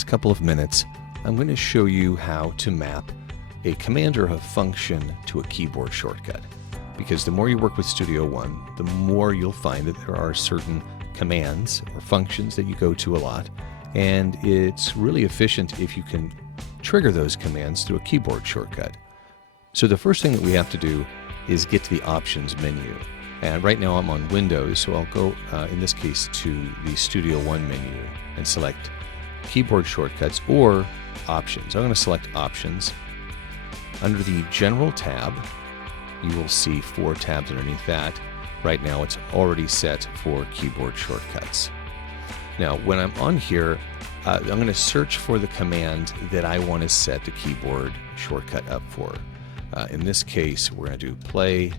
next couple of minutes, I'm going to show you how to map a command or a function to a keyboard shortcut. Because the more you work with Studio One, the more you'll find that there are certain commands or functions that you go to a lot, and it's really efficient if you can trigger those commands through a keyboard shortcut. So the first thing that we have to do is get to the Options menu. And right now I'm on Windows, so I'll go, in this case, to the Studio One menu and select Keyboard Shortcuts or Options. I'm going to select Options. Under the General tab, you will see 4 tabs underneath that. Right now it's already set for keyboard shortcuts. Now when I'm on here, I'm going to search for the command that I want to set the keyboard shortcut up for. In this case, we're going to do play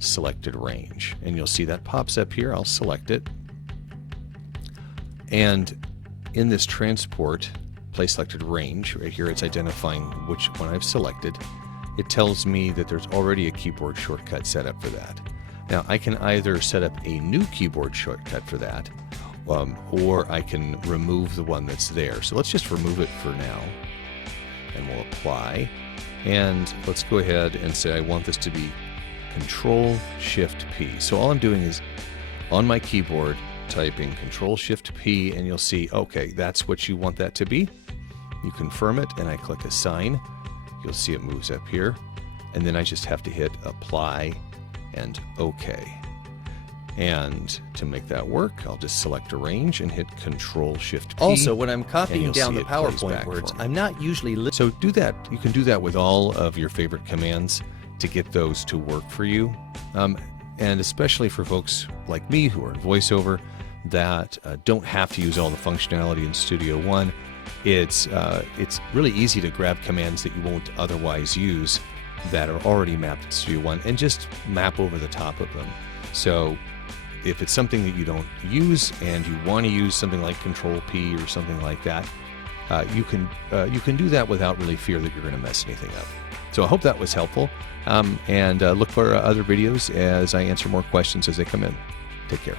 selected range, and you'll see that pops up here. I'll select it, and in this transport play selected range right here, it's identifying which one I've selected. It tells me that there's already a keyboard shortcut set up for that. Now I can either set up a new keyboard shortcut for that, or I can remove the one that's there. So let's just remove it for now, and we'll apply. And let's go ahead and say I want this to be Control-Shift-P. So all I'm doing is on my keyboard typing Control-Shift-P, and you'll see, okay, that's what you want that to be. You confirm it, and I click Assign. You'll see it moves up here, and then I just have to hit Apply and OK. And to make that work, I'll just select Arrange and hit Control-Shift-P. Also, when I'm copying down the PowerPoint words, I'm not usually... So do that. You can do that with all of your favorite commands to get those to work for you. And especially for folks like me who are in VoiceOver that don't have to use all the functionality in Studio One, it's really easy to grab commands that you won't otherwise use that are already mapped to Studio One and just map over the top of them. So if it's something that you don't use and you want to use something like Control-P or something like that, you can do that without really fear that you're going to mess anything up. So I hope that was helpful, and look for other videos as I answer more questions as they come in. Take care.